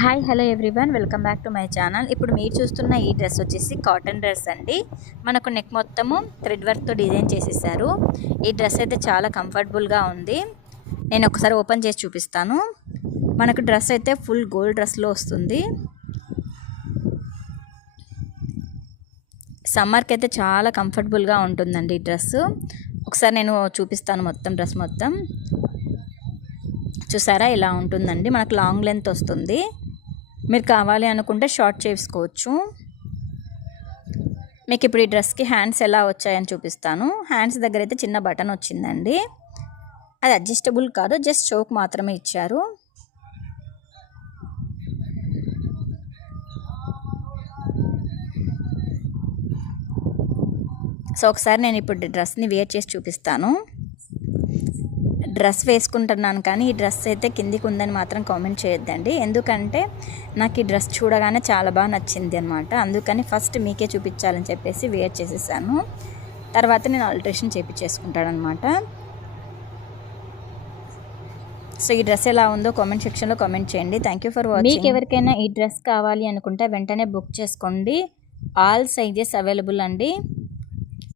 Hi hello everyone, welcome back to my channel. ఇప్పుడు మీరు చూస్తున్న ఈ డ్రెస్ వచ్చేసి కాటన్ డ్రెస్ అండి. మనకు నెక్ మొత్తము థ్రెడ్ వర్క్తో డిజైన్ చేసేసారు. ఈ డ్రెస్ అయితే చాలా కంఫర్టబుల్గా ఉంది. నేను ఒకసారి ఓపెన్ చేసి చూపిస్తాను. మనకు డ్రెస్ అయితే ఫుల్ గోల్డ్ డ్రెస్లో వస్తుంది. సమ్మర్కి అయితే చాలా కంఫర్టబుల్గా ఉంటుందండి ఈ డ్రెస్. ఒకసారి నేను చూపిస్తాను మొత్తం డ్రెస్ మొత్తం. చూసారా, ఇలా ఉంటుందండి. మనకు లాంగ్ లెంత్ వస్తుంది. మీరు కావాలి అనుకుంటే షార్ట్ చేసుకోవచ్చు. మీకు ఇప్పుడు ఈ డ్రెస్కి హ్యాండ్స్ ఎలా వచ్చాయని చూపిస్తాను. హ్యాండ్స్ దగ్గర అయితే చిన్న బటన్ వచ్చిందండి. అది అడ్జస్టబుల్ కాదు, జస్ట్ చోక్ మాత్రమే ఇచ్చారు. సో ఒకసారి నేను ఇప్పుడు డ్రెస్ని వేర్ చేసి చూపిస్తాను. డ్రెస్ వేసుకుంటున్నాను కానీ ఈ డ్రెస్ అయితే కిందికి ఉందని మాత్రం కామెంట్ చేయొద్దండి. ఎందుకంటే నాకు ఈ డ్రెస్ చూడగానే చాలా బాగా నచ్చింది అనమాట. అందుకని ఫస్ట్ మీకే చూపించాలని చెప్పేసి వేర్ చేసేసాను. తర్వాత నేను ఆల్టరేషన్ చేయించేసుకుంటానమాట. సో ఈ డ్రెస్ ఎలా ఉందో కామెంట్ సెక్షన్లో కామెంట్ చేయండి. Thank you for watching. మీకు ఎవరికైనా ఈ డ్రెస్ కావాలి అనుకుంటే వెంటనే బుక్ చేసుకోండి. ఆల్ సైజెస్ అవైలబుల్ అండి.